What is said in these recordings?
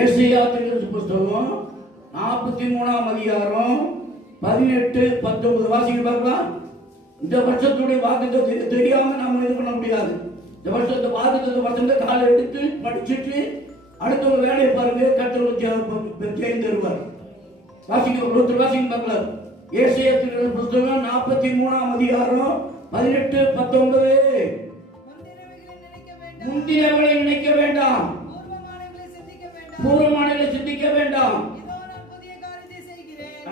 ஏசாயா தீர்க்கதரிசி புத்தகம் 43ஆம் அதிகாரம் 18, 19 வாசிக்க பார்க்கலாம். இந்த வருஷத்துடைய வாக்குத்தத்தத்தை தெரியாம நாம இது பண்ண முடியாது. இந்த வருஷத்தை வாக்குத்தத்த வசந்த காலை எடுத்து படிச்சுட்டு அடுத்த ஒரு வேலையை பாருங்க, கர்த்தர் ஜெயம் தருவார். வாசிக்க ஒருத்தர் வாசிக்க பார்க்கலாம். ஏசாயா தீர்க்கதரிசி புத்தகம் 43ஆம் அதிகாரம் 18, 19. முந்தினவர்களை நினைக்க வேண்டாம், பூர்வமானவர்களை சிந்திக்க வேண்டாம்.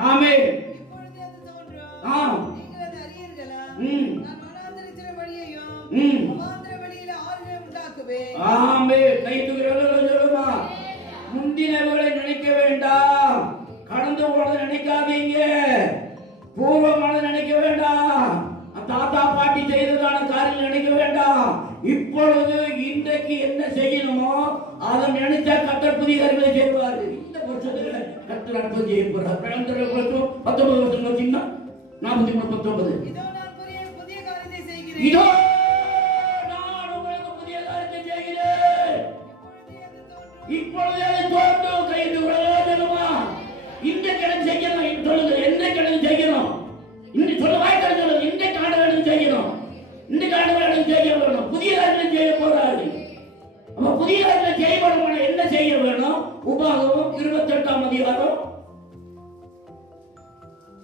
ஆமென். முந்தினவர்களை நினைக்க வேண்டாம், கடந்து போனதை நினைக்காதீங்க, பூர்வமானதை நினைக்க வேண்டாம், தாத்தா பாட்டி செய்ததான காரியம் நினைக்க வேண்டாம். இப்பொழுது இன்றைக்கு என்ன செய்யணுமோ அதை நினைச்சா கர்த்தர் புதிய காரியங்களை செய்வார். இந்த வருஷத்துல கர்த்தர் அற்புதம் செய்ய போறார். 19 வருஷம் வச்சீங்கன்னா 43, 19. இதோ நான் உங்களுக்கு புதிய காரியத்தை செய்கிறேன், இப்பொழுது அதை தோன்றும் கைது விடலாமா? இந்த கடன் செய்யணும் சொல்லுங்க, என்ன கடன் செய்யணும்? இன்னைக்கு சொல்ல வாய்க்கால் சொல்லுங்க, இந்த காண வேண்டும் செய்யணும், இந்த காண வேண்டும் செய்ய வேணும். புதிய காரியத்தை செய்ய போறாரு. அப்ப புதிய காரியத்தை செய்யப்படும் என்ன செய்ய வேணும்? உபாகமம் 28ஆம் அதிகாரம்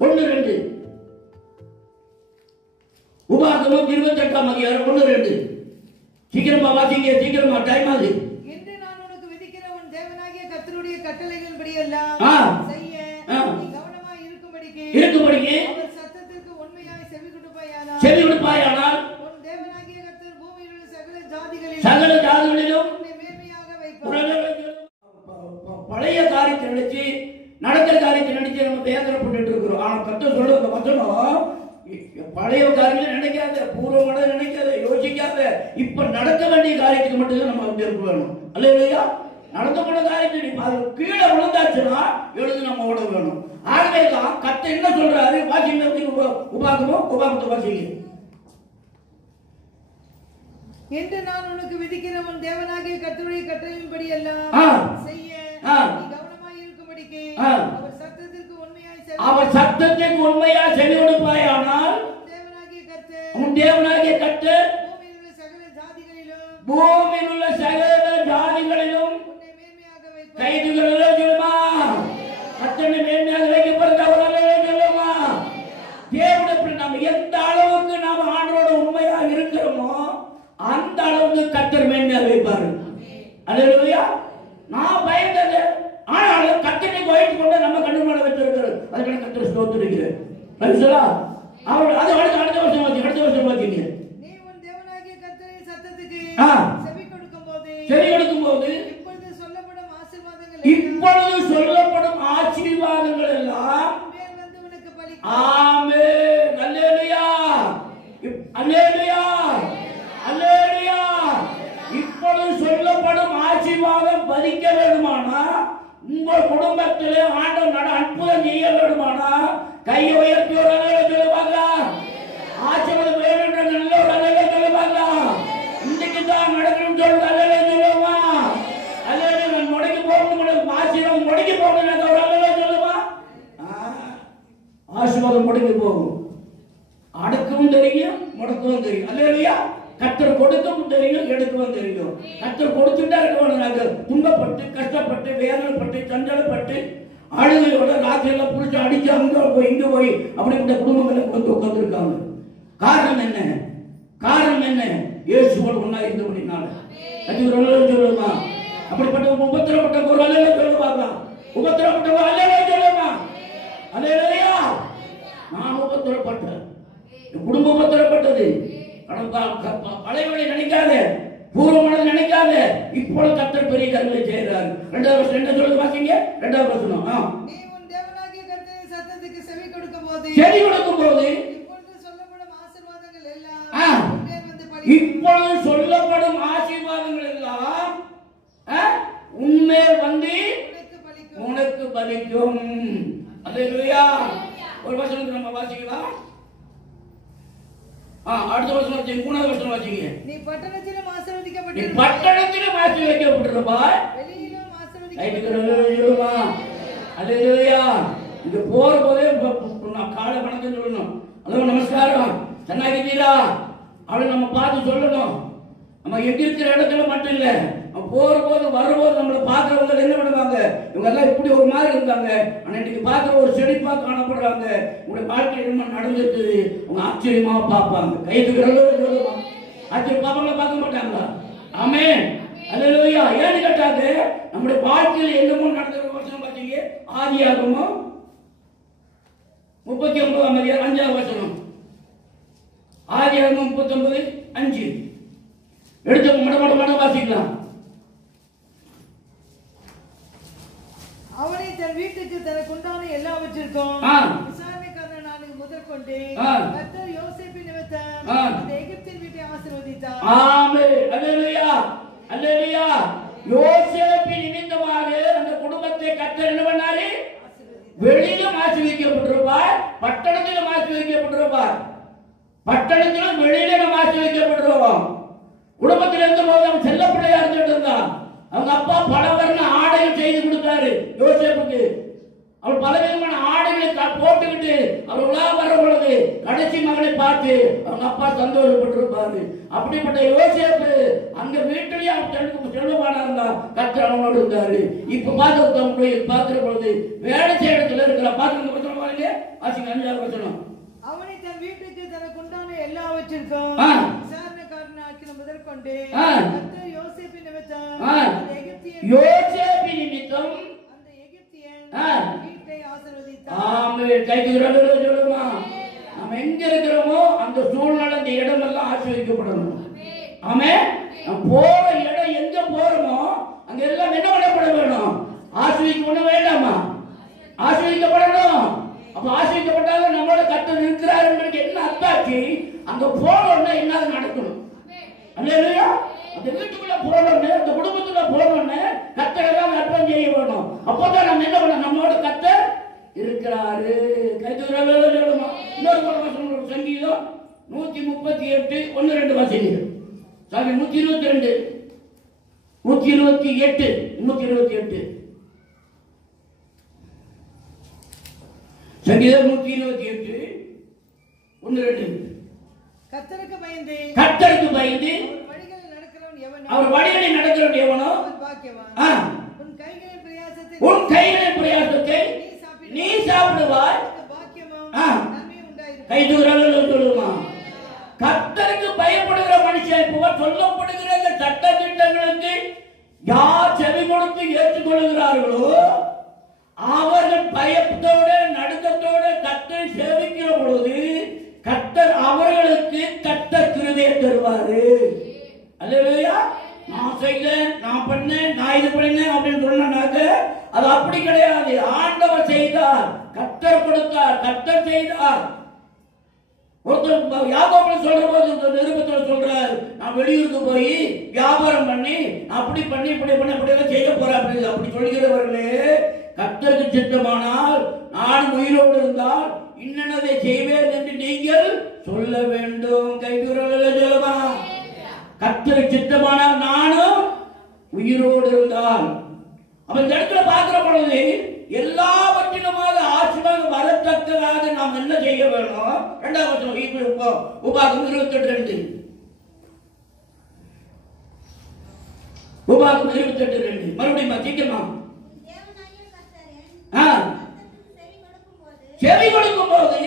1, 2. உபாகமம் 28ஆம் அதிகாரம் 1, 2. சீக்கிரமா வாசிங்க, சீக்கிரமா, டைம் ஆகுது. என்று நான் உனக்கு விதிக்கிற உன் தேவனாகிய கர்த்தருடைய கட்டளைகளின்படி எல்லாம் செய்ய நீ கவனமாய் இருக்கும்படிக்கு அவர் சத்தத்திற்கு உண்மையாய் செவி கொடுப்பாயானால் உன் தேவனாகிய கர்த்தர் பூமியில் உள்ள சகல ஜாதிகளிலும் மேன்மையாக வைப்பார். பழைய காரியத்தை நினைச்சு நடக்கிற காரியத்தை நினைச்சு நம்ம வேதனைப்பட்டு இருக்கிறோம். ஆனா கர்த்தர் சொல்ற அந்த வசனம், பழைய காரியங்களை நினைக்காத, பூர்வமான நினைக்காத, யோசிக்காத, இப்ப நடக்க வேண்டிய காரியத்துக்கு மட்டும்தான் நம்ம வந்து இருக்க வேணும். அல்லையா? நடந்து போன காரியத்தை கீழே விழுந்தாச்சுன்னா எழுது நம்ம ஓட வேணும். ஆகவேதான் கர்த்தர் என்ன சொல்றாரு? வாசிங்க, உபாகமத்தை வாசிங்க. என்று நான் உனக்கு விதிக்கிற உன் தேவனாகிய கர்த்தருடைய கட்டளையின்படி எல்லாம் செய்ய நீ கவனமாய் இருக்கும்படிக்கு அவர் சத்தத்திற்கு உண்மையாய் செவி கொடுப்பாயானால் உன் தேவனாகிய கர்த்தர் பூமியில் உள்ள சகல ஜாதிகளிலும் கைதுகளிலும் சொல்லுமா, கர்த்தனை மேன்மையாக வைக்கப்படுகிறவர்களே சொல்லுமா. தேவனுடைய நாம் எந்த அளவுக்கு நாம் ஆண்டவரோட உண்மையாக இருக்கிறோமோ அந்த அளவுக்கு கர்த்தர் மேன்மையாக வைப்பாரு. அல்லேலூயா. நான் பயந்தது, ஆனாலும் கர்த்தரை கோயிட்டு கொண்டு நம்ம கண்ணு மேல வச்சிருக்கிறது. அதுக்கான கர்த்தரை ஸ்தோத்திரிக்கிறேன். அவர் அது அடுத்த வருஷம் வாசிங்க. நீ உன் தேவனாகிய கர்த்தரின் சத்தத்துக்கு செவி கொடுக்கும்போது இப்பொழுது சொல்லப்படும் ஆசீர்வாதங்கள் எல்லாம் ஆமென். அல்லேலூயா, அல்லேலூயா, அல்லேலூயா. இப்பொழுது சொல்லப்படும் ஆசீர்வாதம் பலிக்க வேண்டுமானா, உங்கள் குடும்பத்திலே ஆண்டவர் அற்புதம் செய்ய வேண்டுமானா கையை உயர்த்தி ஒரு அலையில சொல்லுவாங்க. ஆசீர்வாதம் வேணும் என்ற நல்ல ஒரு அலையில சொல்லுவாங்க. இன்னைக்கு தான் நடக்கணும் சொல்லுங்க, அலையில சொல்லுவா. அல்லேலூயா. முடங்கி போகணும், ஆசீர்வாதம் முடங்கி போகணும் ஒரு அலையில சொல்லுவா. ஆசீர்வாதம் முடங்கி போகும். அடக்கவும் தெரியும், முடக்கவும் தெரியும். அல்லேலூயா. கர்த்தர் கொடுக்கவும் தெரியும், எடுக்கவும் தெரியும். கர்த்தர் கொடுத்துட்டா இருக்கணும். நாங்கள் துன்பப்பட்டு, கஷ்டப்பட்டு, வேதனைப்பட்டு, சஞ்சலப்பட்டு, அழுகையோட ராத்திரில புடிச்சு அடிச்சு அங்க போய் இங்க போய் அப்படிப்பட்ட குடும்பங்களை கொண்டு உட்கார்ந்துருக்காங்க. காரணம் என்ன? காரணம் என்ன? இயேசுவோடு ஒன்னா இருந்தபடினால. அது ஒரு அல்லேலூயா சொல்லுமா. அப்படிப்பட்ட உபத்திரப்பட்ட ஒரு அல்லேலூயா சொல்லுவாங்க. உபத்திரப்பட்ட ஒரு அல்லேலூயா சொல்லுமா. அல்லேலூயா. நான் உபத்திரப்பட்டேன், குடும்பம் உபத்திரப்பட்டது. பழையவனை நினைக்காத, பூர்வமான நினைக்காத, இப்பொழுது கர்த்தர் பெரிய காரியங்களை செய்கிறார். 2வது வருஷம் என்ன சொல்லுது வாசிங்க. 2வது வருஷம் நீ உன் தேவனாகிய கர்த்தரின் சத்தத்துக்கு செவி கொடுக்கும்போது இப்பொழுது சொல்லப்படும் ஆசீர்வாதங்கள் எல்லாம் உன்மேல் வந்து உனக்கு பலிக்கும். அல்லேலூயா. ஒரு வசனத்தை நம்ம வாசிக்கலாம். அடுத்த வருஷம் வாசிங்க. 3வது வருஷம் வாசிங்க. நீ பட்டணத்திலும் ஆசீர்வதிக்கப்பட்டிருப்பாய். நீ பட்டணத்திலும் ஆசீர்வதிக்கப்பட்டிருப்பாய். ஆசீர்வதிக்கப்பட்டிருப்பாய். சொல்லுமா அல்லேலூயா. இது போற போதே நான் காலை வணக்கம் சொல்லணும். ஹலோ நமஸ்காரம், ಚೆನ್ನಾಗಿದ್ದೀರಾ அவளை நம்ம பார்த்து சொல்லணும். நம்ம எங்க இருக்கிற இடத்துல மட்டும் இல்ல, போற போது வரும்போது நம்மளை பார்க்கறவங்க என்ன பண்ணுவாங்க, இவங்க எல்லாம் இப்படி ஒரு மாதிரி இருந்தாங்க, ஆனா இன்னைக்கு பார்க்கிற ஒரு செழிப்பா காணப்படுறாங்க, உங்களுடைய வாழ்க்கையில் என்ன நடந்திருக்குது உங்க ஆச்சரியமா பார்ப்பாங்க. கைதுகிறதோ சொல்லுவாங்க. ஆச்சரியம் பார்ப்பாங்களா, பார்க்க மாட்டாங்களா? ஆமென் அல்லேலூயா. ஏன்னு கேட்டாங்க நம்முடைய வாழ்க்கையில் என்னமோ நடந்த வசனம் பார்த்தீங்க, ஆதியாகமம் 39ஆம் அதிகாரம் 5ஆம் வசனம். ஆதியாகமம் 39:5 எடுத்து மட வாசிக்கலாம். அவனை தன் வீட்டுக்கு தனக்கு உண்டான எல்லாவற்றிற்கும் விசாரணைக்காரனாக முதற்கொண்டு கர்த்தர் யோசேப்பின் நிமித்தம் அந்த எகிப்தின் வீட்டை ஆசீர்வதித்தார். ஆமென் அல்லேலூயா அல்லேலூயா. யோசேப்பின் நிமித்தமாக அந்த குடும்பத்தை கர்த்தர் என்ன பண்ணாரு? வெளியிலும் ஆசீர்வதிக்கப்பட்டிருப்பார், பட்டணத்திலும் ஆசீர்வதிக்கப்பட்டிருப்பார். பட்டணத்திலும் வெளியிலும் ஆசீர்வதிக்கப்பட்டிருவோம். குடும்பத்தில் இருந்த போது அவன் செல்ல பிள்ளையா இருந்துட்டு இருந்தான். அவங்க அப்பா பலவர்ண ஆடைகள் செய்து கொடுத்தாரு யோசேப்புக்கு. அவள் பலவிதமான ஆடைகளை போட்டுக்கிட்டு அவர் உலா வர பொழுது கடைசி மகனை பார்த்து அவங்க அப்பா சந்தோஷப்பட்டிருப்பாரு. அப்படிப்பட்ட யோசேப்பு அந்த வீட்டிலேயே அவன் செல்வமானா இருந்தா கர்த்தர் அவனோடு இருந்தாரு. இப்ப பார்க்கிற பொழுது வேலை செய்ய இடத்துல இருக்கிற பார்த்து வசனம் பாருங்க, ஆசிங்க 5ஆவது வசனம். அவனை தன் வீட்டுக்கு தனக்கு உண்டான எல்லாவற்றிற்கும் விசாரணைக்காரனாக்கி முதற்கொண்டு கர்த்தர் யோசேப்பின் நிமித்தம் அந்த எகிப்தியன் வீட்டை ஆசீர்வதித்தார். ஆமென். கைதுகிறதோ சொல்லுமா. நம்ம எங்க இருக்கிறோமோ அந்த சூழ்நிலை அந்த இடம் எல்லாம் ஆசீர்வதிக்கப்படணும். ஆமென். நம்ம போற இடம் எங்க போறோமோ அங்க எல்லாம் என்ன பண்ணப்பட வேணும்? ஆசீர்வதிக்கப்பட வேண்டாமா? ஆசீர்வதிக்கப்படணும். அப்ப ஆசீர்வதிக்கப்பட்டாலும் நம்மளோட கர்த்தர் இருக்கிறார் என்பதற்கு என்ன அர்த்தாச்சு? அங்க போனோம்னா என்ன நடக்கணும்? அல்லேலூயா. அந்த வீட்டுக்குள்ள போனோம்னு, அந்த குடும்பத்துக்குள்ள போனோம்னு கர்த்தர் எல்லாம் அர்ப்பணம் செய்ய வேணும். அப்பதான் நம்ம என்ன பண்ண, நம்மளோட கர்த்தர் இருக்கிறாரு. கைதுகிறதோ சொல்லுமா. இன்னொரு வசனம் சங்கீதம் 138 1-2 வாசிங்க. சாமி 122 128 சங்கீதம் 128 1-2. கர்த்தருக்கு பயந்து அவர் வழிகளில் நடக்கிறவன் எவனோ பாக்கியவான். உன் கைகளின் பிரயாசத்தை நீ சாப்பிடுவாய். கைதுகிறதோ சொல்லுமா. கர்த்தருக்கு பயப்படுகிற மனுஷன் போல் சொல்லப்படுகிற இந்த சட்ட திட்டங்களுக்கு யார் செவி கொடுத்து ஏற்றுக்கொள்கிறார்களோ அவர்கள் பயத்தோடு நடுக்கத்தோடு கர்த்தரை சேவிக்கிற பொழுது கர்த்தர் அவர்களுக்கு தட்ட கிருபையை தருவாரு. அல்லேலூயா. நான் செய்தேன், நான் பண்ணேன், நான் இது பண்ணேன் அப்படின்னு சொன்னாங்க அது அப்படி கிடையாது. ஆண்டவர் செய்தார், கர்த்தர் கொடுத்தார், கர்த்தர் செய்தார். ஒருத்தர் வியாபாரம் சொல்ற போது நிருபத்தில் சொல்றாரு, நான் வெளியூருக்கு போய் வியாபாரம் பண்ணி அப்படி பண்ணி இப்படி பண்ணி அப்படியெல்லாம் செய்ய போறேன் அப்படின்னு அப்படி சொல்கிறவர்களே, கர்த்தருக்கு சித்தமானால் நான் உயிரோடு இருந்தால் இன்னதை செய்வேன் என்று நீங்கள் சொல்ல வேண்டும். கைதுகிறதோ சொல்லுமா. கர்த்தருக்கு சித்தமானால் நானும் உயிரோடு இருந்தால் அவன் இடத்துல பார்க்கிற பொழுது எல்லாவற்றிலுமாக ஆசீர்வாதம் வரத்தக்கதாக நாம் என்ன செய்ய வேணும்? 2வது வசனம் உபாகமம் 28:2. உபாகமம் 28:2 மறுபடியும் சீக்கிரமா. செவி கொடுக்கும் போது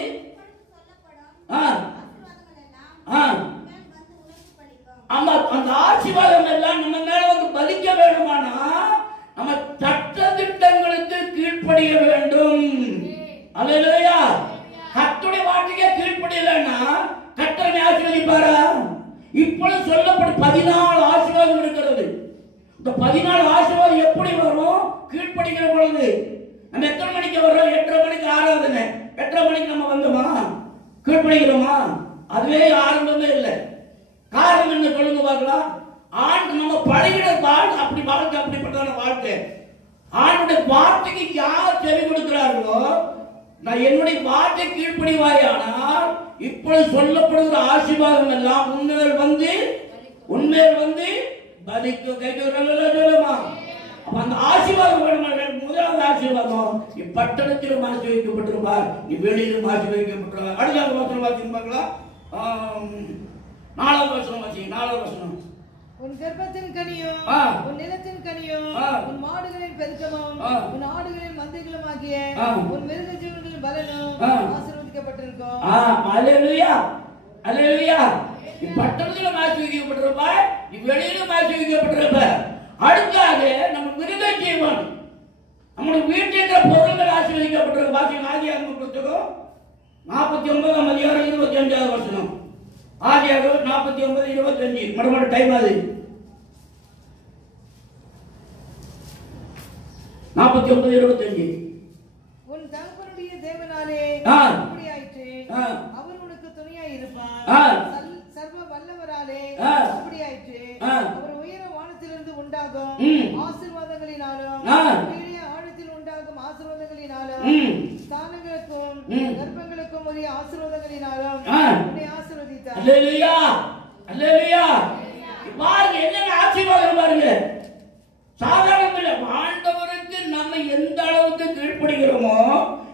அந்த ஆசீர்வாதம் எல்லாம் நம்ம மேல வந்து பலிக்க வேண்டுமானா நம்ம சட்ட திட்டங்களுக்கு கீழ்ப்படிய வேண்டும். அல்லேலூயா. கர்த்தருடைய வார்த்தைக்கு கீழ்ப்படியலன்னா கர்த்தரை ஆசீர்வதிப்பாரா? இப்பொழுது சொல்லப்படும் 14 ஆசீர்வாதம் இருக்கிறது. இந்த 14 ஆசீர்வாதம் எப்படி வரும்? கீழ்ப்படிக்கிற பொழுது. நம்ம எத்தனை மணிக்கு வர்றோம்? 8:30 மணிக்கு ஆராதனை. 8:30 மணிக்கு நம்ம வந்தோமா? கீழ்ப்படிக்கிறோமா? அதுவே ஆரம்பமே இல்லை. காரணம் என்ன சொல்லுங்க பார்க்கலாம். ஆண்டு நம்ம பழகிட வாழ்க்கை அப்படி வாழ்க்கை அப்படிப்பட்ட வாழ்க்கை. ஆண்டுடைய வார்த்தைக்கு யார் செவி கொடுக்கிறார்களோ, நான் என்னுடைய வார்த்தை கீழ்ப்படிவாயானால் இப்பொழுது சொல்லப்படுகிற ஆசீர்வாதம் எல்லாம் உண்மையில் வந்து பலிக்க. கைதுகிறதோ சொல்லுமா. பட்டணத்திலும் ஆசீர்வதிக்கப்பட்டிருப்பார், நீ வெளியிலும் ஆசீர்வதிக்கப்பட்டிருப்பார். அடுத்த வசனம் வாசிங்க பார்க்கலாம். 4வது வசனம் வாசிங்க. 4வது வசனம். உன் கர்ப்பத்தின் கனியும் உன் நிலத்தின் கனியும் உன் மாடுகளின் பெருக்கமும் உன் ஆடுகளின் மந்தைகளும் ஆகிய உன் மிருக ஜீவன்களின் பலனும் ஆசீர்வதிக்கப்பட்டிருக்கும். அல்லேலூயா, அல்லேலூயா. நீ பட்டணத்திலும் ஆசீர்வதிக்கப்பட்டிருப்பாய், நீ வெளியிலும் ஆசீர்வதிக்கப்பட்டிருப்பாய். அடுத்தாக நம்ம மிருக ஜீவன், நம்முடைய வீட்டில் பொருள்கள் ஆசீர்வதிக்கப்பட்டிருக்க. வாசிங்க ஆதியாகம புத்தகம் 49ஆம் அதிகாரம் 25வது வசனம். ஆதியாகமம் 49:25. மறுபடியும் டைம் ஆகுது. 49:25. உன் தகப்பனுடைய தேவனாலே அப்படியாயிற்று, அவர் உனக்கு துணையாய் இருப்பார். சர்வ வல்லவராலே அப்படியாயிற்று, அவர் உயர வானத்திலிருந்து உண்டாகும் ஆசீர்வாதங்களினாலும் ஆழத்தில் உண்டாகும் ஆசீர்வாதங்களினாலும் ஸ்தானங்களுக்கும் கர்ப்பங்களுக்கும் உரிய ஆசீர்வாதங்களினாலும் உன்னை ஆசீர்வதித்தார். அல்லேலூயா, அல்லேலூயா. பாருங்க என்ன ஆசீர்வாதம் பாருங்க. சாதாரண இல்ல, ஆண்டவருக்கு நம்ம எந்த அளவுக்கு கீழ்ப்படுகிறோமோ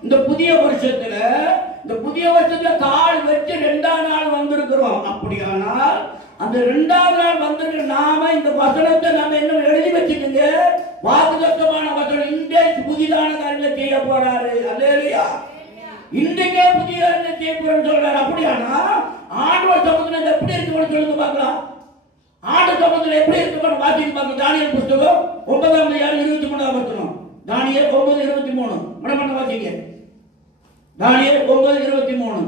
இந்த புதிய வருஷத்துல கால் வச்சு 2ஆம் நாள் வந்திருக்கிறோம். அப்படியானால் அந்த 2ஆம் நாள் வந்திருக்கிற நாம இந்த வசனத்தை நம்ம என்ன எழுதி வச்சுக்கோங்க. வாக்குத்தத்தமான வசனம், இன்றைக்கு புதிதான காரியங்களை செய்ய போறாரு. அல்லேலூயா. இன்றைக்கே புதிய காரியங்களை செய்ய போறேன்னு சொல்றாரு. அப்படியானா ஆண்டவர் சமூகத்தில் எப்படி இருக்குன்னு சொல்லுங்க பார்க்கலாம். ஆண்டவர் சமூகத்தில் எப்படி இருக்குன்னு வாசிக்க பார்க்கலாம். தானியேல் புத்தகம் 9ஆம் அதிகாரம் 23ஆம் வசனம். தானியேல் 9:23. மனமன வாசிங்க. தானியேல் 9:23.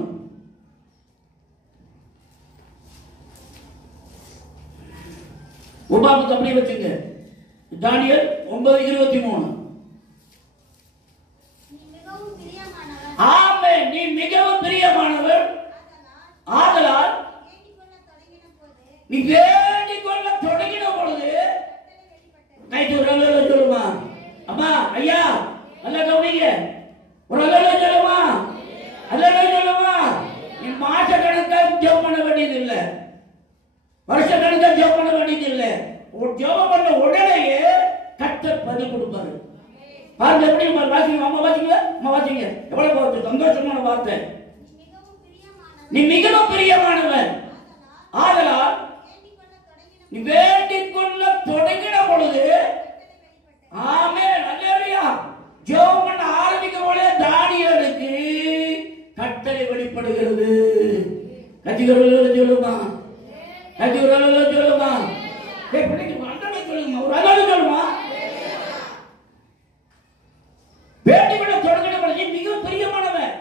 உபாபத்து அப்படியே வச்சுங்க. தானியேல் 9:23. ஆமென். நீ மிகவும் பிரியமானவர், ஆதலால் நீ வேண்டிக் கொள்ள தொடங்கின பொழுது கைத்து ஒரு அல்ல சொல்லுமா. அம்மா ஐயா அல்ல கவனிங்க. ஒரு அல்ல சொல்லுமா, அல்ல சொல்லுமா. நீ மாச கணக்காக ஜெபம் பண்ண வேண்டியது இல்லை, வருஷ கணக்காக ஜெபம் பண்ண வேண்டியது இல்லை. ஜெபம் பண்ண உடனேயே கர்த்தர் பதில் கொடுப்பாரு. பாருங்க எப்படி வாசிங்க. அம்மா வாசிங்க, அம்மா வாசிங்க. எவ்வளவு சந்தோஷமான வார்த்தை. நீ மிகவும் பிரியமானவன், ஆதலால் நீ வேண்டிக் கொள்ள தொடங்கின பொழுது ஆமென். அல்லேலூயா. ஜெபம் பண்ண ஆரம்பிக்கும் போதே தானியேலுக்கு கட்டளை வெளிப்படுகிறது. கத்திகரல் சொல்லுமா, கத்திகரல் சொல்லுமா. பிள்ளைக்கு மண்டலை சொல்லுமா, ஒரு அழகு சொல்லுமா. வேண்டிக் கொள்ள தொடங்கின பொழுது மிகவும் பிரியமானவன்.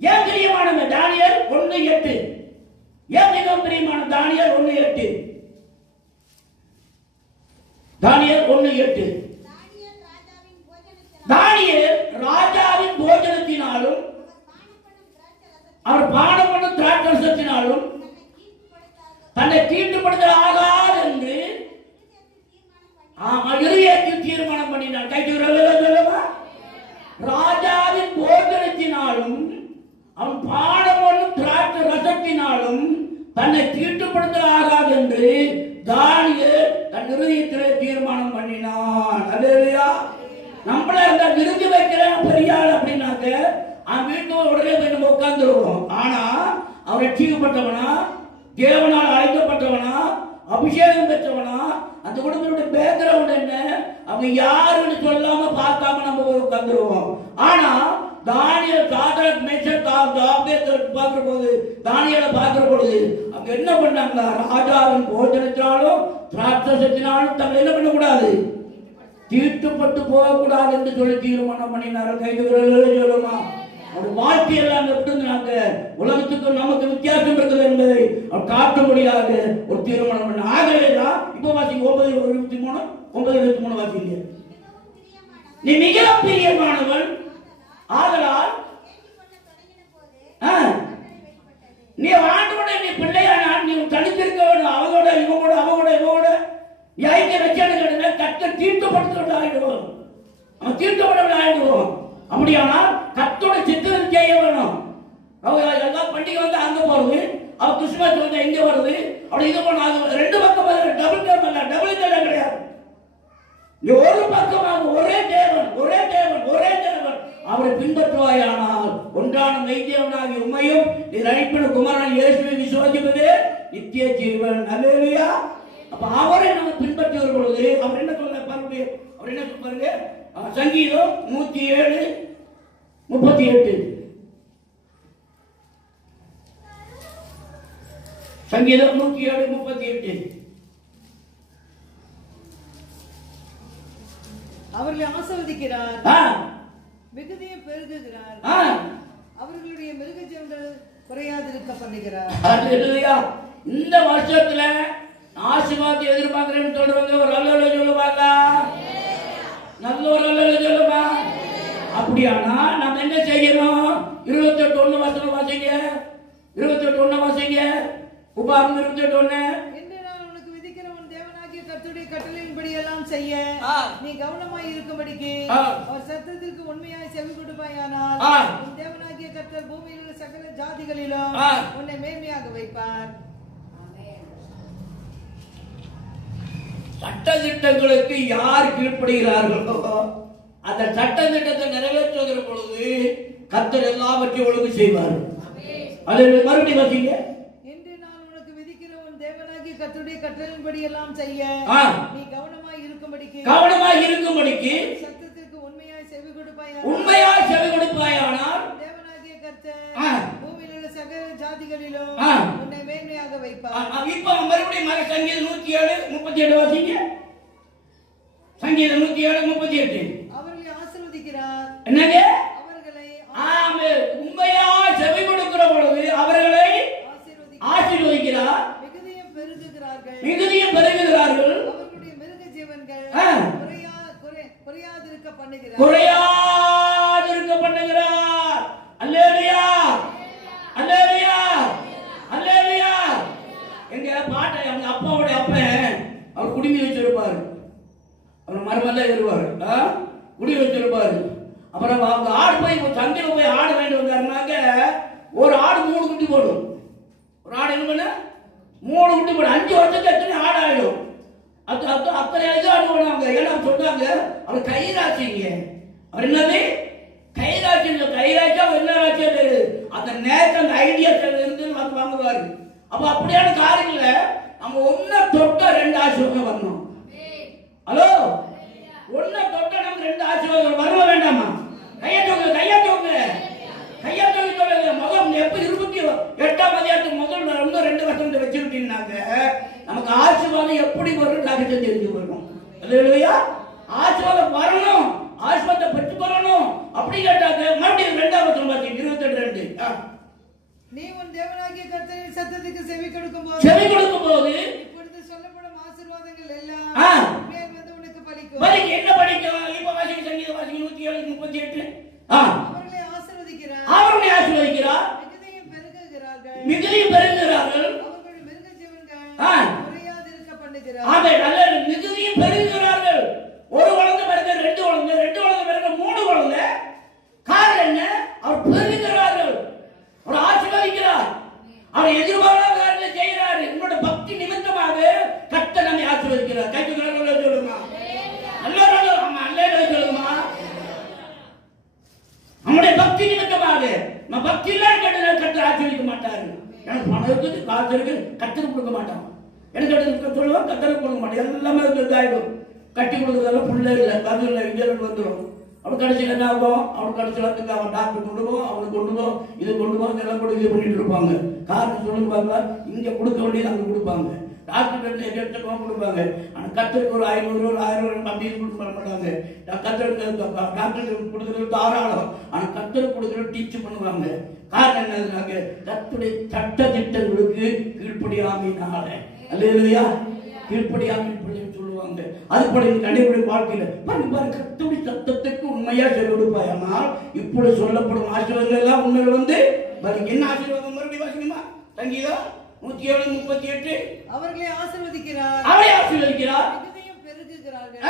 ஏன் பிரியமானவன்? தானியேல் 1:8. ஏன் மிகவும் பிரியமான? தானியேல் 1:8. தானியேல் 1:8. தானியேல் ராஜாவின் போஜனத்தினாலும் அவர் பானம் பண்ணும் திராட்சரசத்தினாலும் தன்னை தீட்டுப்படுத்த ஆகாது என்று இருதயத்தில் தீர்மானம் பண்ணினான். கைதுவா. ராஜாவின் போஜனத்தினாலும் அவன் பானம் பண்ணும் திராட்சை ரசத்தினாலும் தன்னை தீட்டுப்படுத்த ஆகாது என்று தானியேல் தன் இருதயத்திலே தீர்மானம் பண்ணினான். அல்லேலூயா. நம்மள அந்த விருது வைக்கிறேன் பெரிய ஆள் அப்படின்னாக்க அவன் வீட்டோட உடனே போய் நம்ம உட்கார்ந்துருவோம். ஆனா அவன் ரட்சிக்கப்பட்டவனா, தேவனால் அழைக்கப்பட்டவனா, அபிஷேகம் பெற்றவனா, அந்த குடும்பத்துடைய பேக்ரவுண்ட் என்ன, அவங்க யாருன்னு சொல்லாம பார்க்காம நம்ம போய் உட்கார்ந்துருவோம். ஆனா தானியேல் சாத்ராக் மேஷாக் ஆபேத்நேகோ பார்க்கிற போது, தானியேலை பார்க்கிற பொழுது அவங்க என்ன பண்ணாங்க? ராஜாவின் போஜனத்தினாலும் திராட்சரசத்தினாலும் தங்களை என்ன பண்ணக்கூடாது, தீட்டுப்பட்டு போகக்கூடாது என்று சொல்லி தீர்மானம் பண்ணினார்கள். கைதுகள் சொல்லுமா. ஒரு வாழ்க்கையெல்லாம் எப்படி இருந்தாங்க, உலகத்துக்கும் நமக்கு வித்தியாசம் இருக்குது என்பதை அவர் காட்ட முடியாது ஒரு தீர்மானம் பண்ண. ஆகவேதான் இப்ப வாசிங்க 9:23. 9:23 வாசிங்க. நீ மிகவும் பிரியமானவன், ஆதலால் நீ ஆண்டோட நீ பிள்ளையானா நீ தனித்திருக்க வேண்டும். அவங்களோட இவங்களோட அவங்களோட இவங்களோட ஐக்கிய வச்சான கர்த்தர் தீர்க்கப்படுத்த ஆயிடுவோம். அவன் தீர்க்கப்பட ஆயிடுவோம். அப்படியானால் கர்த்தரோட சித்தத்தை செய்ய வேணும். அவங்க எல்லா பண்டிகை வந்து அங்க போறது, அவ கிறிஸ்துமஸ் வந்து எங்க வருது, அப்படி இது பண்ண ரெண்டு பக்கம் டபுள் தேவன் இல்ல, டபுள் தேவன் கிடையாது. ஒரு பக்கமாக ஒரே தேவன், ஒரே தேவன், ஒரே தேவன். அவரை பின்பற்றுவாயானால் ஒன்றான மெய்தேவனாகிய உம்மையும் நீர் அனுப்பின குமாரன் இயேசுவை விசுவாசிப்பதே நித்திய ஜீவன். அல்லேலூயா. அப்ப அவரை நம்ம பின்பற்றி வரும் பொழுது அவர் என்ன சொல்ல பாருங்க, அவர் என்ன சொல்றாரு? சங்கீதம் 107:38. சங்கீதம் 107:38. அவர்களை ஆசீர்வதிக்கிறார், மிகுதியை பெருகுகிறார், அவர்களுடைய மிருக ஜீவன்கள் குறையாதிருக்க பண்ணுகிறார். அல்லேலூயா. இந்த வருஷத்துல ஆசீர்வாதத்தை எதிர்பார்க்கிறேன்னு சொல்றவங்க ஒரு அல்லேலூயா சொல்லுவாங்க. நல்ல ஒரு அல்லேலூயா சொல்லுமா. அப்படியானா நம்ம என்ன செய்யணும்? 28:1 வசனம் வாசிங்க. 28:1 வாசிங்க. உபாகமம் 28:1. என்று நான் உனக்கு விதிக்கிற உன் தேவனாகிய கர்த்தருடைய கட்டளையின்படி எல்லாம் செய்ய நீ கவனமாய் இருக்கும்படிக்கு அவர் சத்தத்திற்கு உண்மையாய் செவி கொடுப்பாயானால் உன் தேவனாகிய கர்த்தர் பூமியில் உள்ள சகல ஜாதிகளிலும் உன்னை மேன்மையாக வைப்பார். சட்ட திட்டங்களுக்கு யார் கீழ்ப்படுகிறார்களோ அந்த சட்ட திட்டத்தை நிறைவேற்றுகிற பொழுது கர்த்தர் எல்லாவற்றையும் ஒழுங்கு செய்வார். அது மறுபடியும் வாசிங்க. என்று நான் உனக்கு விதிக்கிற உன் தேவனாகிய கர்த்தருடைய கட்டளையின்படி எல்லாம் செய்ய நீ கவனமாய் இருக்கும்படிக்கு சத்தத்திற்கு உண்மையாய் செவி கொடுப்பாயானால் தேவனாகிய கர்த்தர் பூமியில் உள்ள சகல ஜாதிகளிலும் உன்னை மேன்மையாக வைப்பார். இப்ப மறுபடியும் சங்கீதம் 107:38 வாசிங்க. சங்கீதம் 107:38. அவர்களை ஆசீர்வதிக்கிறார். என்னங்க? அவர்களை உண்மையா செவி கொடுக்கிற பொழுது அவர்களை ஆசீர்வதிக்கிறார், மிகுதியும் பெருகுகிறார்கள், அவர்களுடைய மிருக ஜீவன்கள் குறையாதிருக்க பண்ணுகிறார். அல்லேலூயா, அல்லேலூயா, அல்லேலூயா. எங்க பாட்டை அவங்க அப்பாவுடைய அப்பன் அவர் குடுமி வச்சிருப்பாரு, அவர் மரமெல்லாம் ஏறுவாரு, குடி வச்சிருப்பாரு. அப்புறம் அவங்க ஆடு போய் சந்தையில் போய் ஆடு வேண்டி வந்தாருனாக்க ஒரு ஆடு 3 குட்டி போடும். ஒரு ஆடு என்ன பண்ண 3 குட்டி போடும். 5 வருஷத்துக்கு எத்தனை ஆடு ஆயிடும்? அத்தனை இது ஆடு போடுவாங்க. ஏன்னா சொன்னாங்க அவர் கைராட்சிங்க. அவர் என்னது? கைராட்சி. கைராட்சி அவர் என்ன ராட்சியா பேரு? அந்த நேரத்தில் அந்த ஐடியா இருந்து வந்து வாங்குவாரு. அப்ப அப்படியான காரியங்கள நம்ம ஒன்ன தொட்ட 2 ஆசீர்வாதம் வரணும். ஹலோ, ஒன்ன தொட்ட நம்ம 2 ஆசீர்வாதம் வரவே வேண்டாமா? கையத்தோங்க மகம் எப்ப 28ஆம் அதிகாரத்துக்கு முதல்ல 2 வருஷம் வச்சுக்கிட்டீங்கன்னாக்க நமக்கு ஆசீர்வாதம் எப்படி வரும் காரியத்தை தெரிஞ்சு வரணும். அல்லேலூயா. ஆசீர்வாதம் வரணும், ஆசீர்வாதத்தை பெற்று வரணும். அப்படி கேட்டாக்க மறுபடியும் 2ஆம் வசனம் பாத்தீங்க 28:2. நீ உன் தேவனாகிய கர்த்தரின் சத்தத்துக்கு செவி கொடுக்கும் போது இப்பொழுது சொல்லப்படும் ஆசீர்வாதங்கள் எல்லாம் மேல் வந்து உனக்கு பலிக்கும். என்ன பலிக்கும்? இப்ப வாசிங்க சங்கீதம் வாசிங்க 107:38. அவர்களை ஆசீர்வதிக்கிறார், மிகுதியும் பெருகுகிறார்கள், அவர்கள் மிருக ஜீவன்கள் குறையாதிருக்க பண்ணுகிறார். ஆமென். அல்லேலூயா. மிகுதியும் பெருகுகிறார்கள். ஒரு குழந்தை பிறகு 2 குழந்தை, 2 குழந்தை பிறகு 3 குழந்தை. காரணம் என்ன? அவர் பெருகுகிறார்கள், அவர் ஆசீர்வதிக்கிறார், அவர் எதிர்பாராத காரியங்களை செய்கிறார். உங்களோட பக்தி நிமித்தமாக கர்த்தர் நம்மை ஆசீர்வதிக்கிறார். கைதுகிறார்கள் சொல்லுமா? அல்லேலூயா. ஆமா, அல்லேலூயா சொல்லுமா? நம்முடைய பக்தி நிமித்தமாக நம்ம பக்தி இல்லாத கர்த்தர் ஆசீர்வதிக்க மாட்டாரு. எனக்கு பணம் இருக்குது, காசு இருக்கு, கர்த்தருக்கு கொடுக்க மாட்டான். எனக்கு சொல்லுவோம், கர்த்தருக்கு கொடுக்க மாட்டேன். எல்லாமே இதாயிடும். கட்டி கொடுக்குறதெல்லாம் புள்ள இல்லை, அது இல்லை, விஜயம் வந்துடும். அவன் கடைசியில் என்ன ஆகும்? அவன் கடைசியில் அவன் டாக்டர் கொண்டு போ, அவனுக்கு கொண்டு போ, இது கொண்டு போ, இதெல்லாம் கூட இது பண்ணிட்டு இருப்பாங்க. காரணம் சொல்லுங்க பாருங்க, இங்க கொடுக்க வேண்டியது அங்க கொடுப்பாங்க. டாக்டர் 8 கொடுப்பாங்க. ஆனா கர்த்தருக்கு ஒரு 500 ஒரு 1000 அப்படி கொடுக்க மாட்டாங்க. கர்த்தருக்கு டாக்டருக்கு கொடுக்கறது தாராளம். ஆனா கர்த்தருக்கு கொடுக்கறது டீச் பண்ணுவாங்க. காரணம் என்னதுனாக்க கர்த்தருடைய சட்ட திட்டங்களுக்கு கீழ்ப்படியாமையினால. அல்லேலூயா. கீழ்ப்படியாமை சொல்லுவாங்க. அது போல கண்டிப்பாக வாழ்க்கையில பாருங்க, கர்த்தருடைய சத்தத்துக்கு உண்மையா செவி கொடுப்பாயானால் இப்பொழுது சொல்லப்படும் ஆசீர்வாதங்கள் எல்லாம் உண்மையில வந்து என்ன ஆசீர்வாதம்? மறுபடியும் வாசிக்கணுமா? சங்கீதம் 107:38. அவர்களை ஆசீர்வதிக்கிறார், மிகுதியும் பெருகுகிறார்கள்,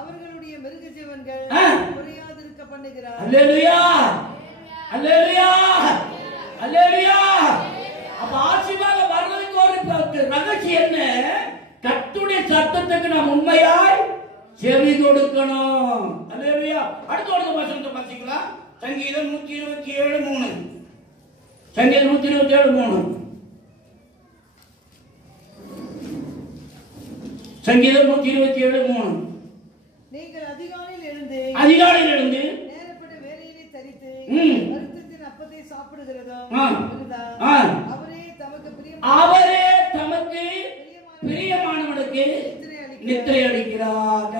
அவர்களுடைய மிருக ஜீவன்கள் குறையாதிருக்க பண்ணுகிறார். அல்லேலூயா, அல்லேலூயா, அல்லேலூயா. அப்ப ஆசீர்வாதம் வர்றதுக்கு ஒரு ரகசியம் என்ன? கர்த்தருடைய சத்தத்துக்கு நாம் உண்மையாய் செவி கொடுக்கணும். அல்லேலூயா. அடுத்த வசனத்தை வாசிக்கலாம். சங்கீதம் 127:3. சங்கீதம் 127:3. சங்கீதம் 127:3. நீங்கள் அதிகாலையில் எழுந்து நேரப்பட்ட வேலையிலே தரித்து வருத்தத்தின் அப்பத்தை சாப்பிடுகிறதோ அவரே தமக்கு பிரியமானவனுக்கு நித்திரை அளிக்கிறார்.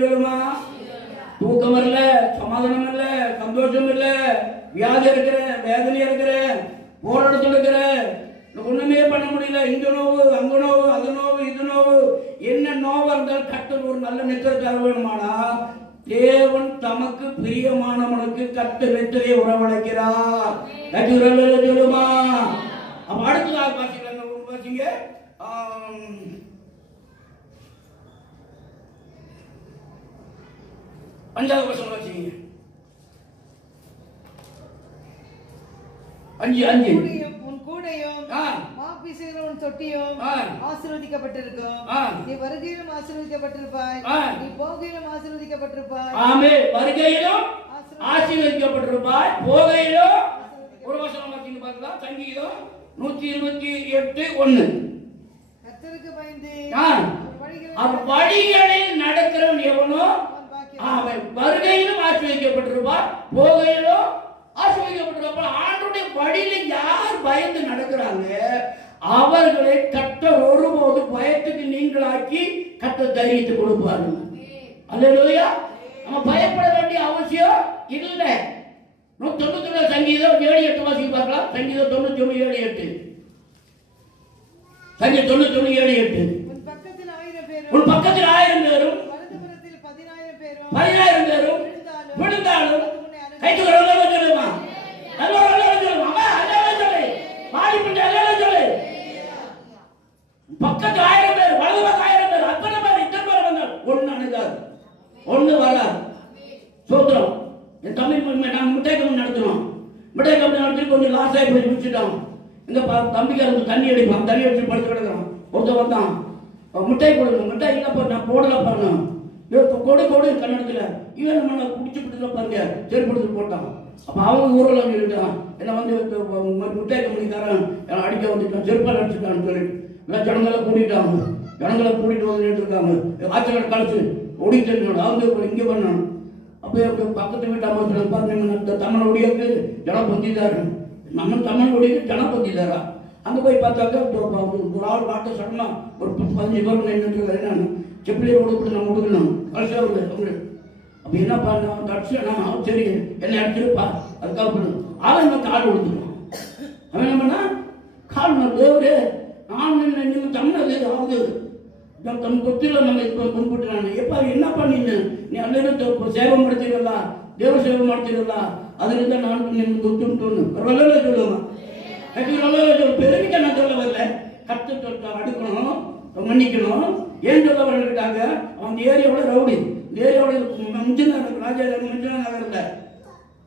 சொல்லுமா, தூக்கம் இல்ல, சமாதானம் இல்ல, சந்தோஷம் இல்ல, வியாதி இருக்கிற, வேதனை இருக்கிற, போராட்டத்தில் இருக்கிற, ஒண்ணுமே பண்ண முடியல, இந்த நோவு, அங்க நோவு, அது நோவு, இது நோவு, என்ன நோவா இருந்தாலும் கர்த்தர் ஒரு நல்ல நித்திரை தர வேணுமானா தேவன் தமக்கு பிரியமானவனுக்கு கர்த்தர் நித்திரையை உறவழைக்கிறார். சொல்லுமா. அப்ப அடுத்ததாக வாசிங்க 5வது வசனம் வாசிங்க. 5 உன் கூடையும் மாப்பிசைகளும் உன் தொட்டியும் ஆசீர்வதிக்கப்பட்டிருக்கும். நீ வருகையிலும் ஆசீர்வதிக்கப்பட்டிருப்பாய், நீ போகையிலும் ஆசீர்வதிக்கப்பட்டிருப்பாய். ஆமென். வருகையிலும் ஆசீர்வதிக்கப்பட்டிருப்பாய், போகையிலும். ஒரு வசனம் வாசிங்க பார்க்கலாம். சங்கீதம் 128:1. கர்த்தருக்கு பயந்து அவர் வழிகளில் நடக்கிறவன் எவனோ அவன் வருகையிலும் ஆசீர்வதிக்கப்பட்டிருப்பார், போகையிலும் ஆசீர்வதிக்கப்பட்டிருப்பார். ஆண்டவருடைய வழியில யார் பயந்து நடக்கிறாங்க அவர்களை கர்த்தர் ஒருபோது பயத்துக்கு நீங்களாக்கி கர்த்தர் தைரியத்தை கொடுப்பாரு. அல்லேலூயா. நம்ம பயப்பட வேண்டிய அவசியம் இல்லை. 199 சங்கீதம் 7:8 வாசிக்க பார்க்கலாம். சங்கீதம் 99:7-8. சங்கீதம் 99:7-8. உன் பக்கத்தில் 1000 பேரும் 10,000 பேரும் விழுந்தாலும் கைதுகிறவங்க சொல்லுமா, பக்கத்து 1000 பேர், வலது பக்கம் 1000 பேர், அத்தனை பேர், இத்தனை பேர் வந்தால் ஒண்ணு அணுகாது, ஒண்ணு வராது. சோத்திரம். என் தம்பி நாங்கள் மிட்டாய் கம்பெனி நடத்துறோம். மிட்டாய் கம்பெனி நடத்தி கொஞ்சம் லாஸ் ஆகி போய் முடிச்சுட்டோம். எங்க தம்பிக்காரங்க தண்ணி அடிப்பான், தண்ணி அடிச்சு படுத்து கிடக்கிறான். ஒருத்தர் வந்தான், மிட்டாய் கொடுங்க, மிட்டாய் இல்லப்பா நான் போடல பாருங்க, கொடு கன்னடத்துல. இவன் நம்ம குடிச்சு பிடிச்சல பாருங்க, செருப்படுத்து போட்டான். அப்ப அவங்க ஊரில் இருக்கான், என்ன வந்து மிட்டாய் கம்பெனிக்காரன் அடிக்க வந்துட்டான், செருப்பால் அடிச்சுட்டான்னு சொல்லி எல்லாம் ஜனங்களை கூட்டிட்டாங்க. ஜனங்களை கூட்டிட்டு வந்து இருக்காங்க, ஆச்சரியம் கழிச்சு ஒடிச்சு அவங்க இங்கே பண்ணான். அப்போ பக்கத்து வீட்டு அம்மா பாருங்க, தமிழ் ஒடியாக்கு ஜனம் பொந்திதாரு, நம்ம தமிழ் ஒடியாக்கு ஜனம் பொந்திதாரா. அங்கே போய் பார்த்தாக்கா ஒரு ஆள் வாட்ட சடனா ஒரு 15 பேர் நின்றுட்டு என்னன்னு செப்பிலே கொடுத்து நான் கொடுக்கணும் கடைசியாக அவங்க. அப்போ என்ன பண்ண அடிச்சுனா சரி என்னை அடிச்சிருப்பா, அதுக்காக பண்ணணும். அவன் கால் கொடுத்துருவான். அவன் என்ன பண்ணா கால் தேவரே நான் நீங்கள் தமிழ் ஆகுது தம் கொத்தில நம்ம இப்போ கொண்டுட்டு நான் எப்போ என்ன பண்ணீங்க நீ அல்ல சேவை ಮಾಡ್ತೀರಲ್ಲ ದೇವ ಸೇವೆ ಮಾಡ್ತೀರಲ್ಲ ಅದರಿಂದ ನಾನು ನಿಮ್ಗೆ ಗೊತ್ತುಂಟು பரவாயில்ல சொல்லுவான். பெருமிக்க நான் சொல்ல வரல, கத்து அடுக்கணும், மன்னிக்கணும். ஏன் சொல்ல வரட்டாங்க, அவன் ஏரியாவோட ரவுடி, இந்த ஏரியாவோட ராஜா மஞ்சள் நகர்ல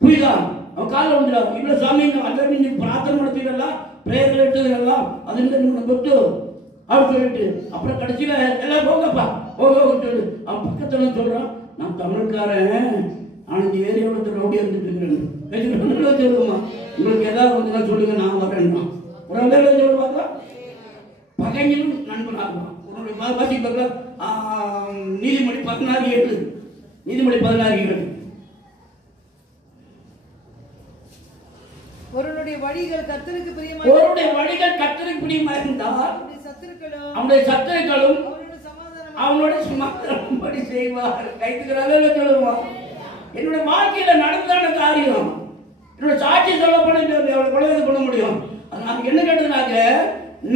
புரியுதா, அவன் காலை வந்துடா இவ்வளோ சாமி அல்ல நீங்கள் பிரார்த்தனை நடத்தீங்களா, பிரேயர்கள் எடுத்ததுல அதுல நீங்க கொத்து அப்படின்னு சொல்லிட்டு அப்புறம் கடைசியில எல்லாம் போங்கப்பா போக சொல்லு. அவன் பக்கத்துல சொல்றான், நான் தமிழ்காரன், நான் இந்த ஏரியாவோட ரவுடியா இருந்துட்டு இருக்கிறேன். சொல்லுமா உங்களுக்கு ஏதாவது வந்து சொல்லுங்க நான் வரேன்னா ஒரு வேலை சொல்லுவாங்க. பகையிலும் நண்பனாகுவான். உன்னுடைய வாசி பார்க்கலாம். நீதிமொழி 16:7. நீதிமொழி 16:7. ஒருவனுடைய வழிகள் கர்த்தருக்கு பிரியமா இருந்தால் அவனுடைய சத்துருக்களும் அவனோட சமாதானப்படி செய்வார். கைத்துக்கிறாங்க சொல்லுவான். என்னுடைய வாழ்க்கையில நடந்தான காரியம் என்னோட சாட்சி சொல்லப்பட பண்ண முடியும். அது என்ன கேட்டதுனாக்க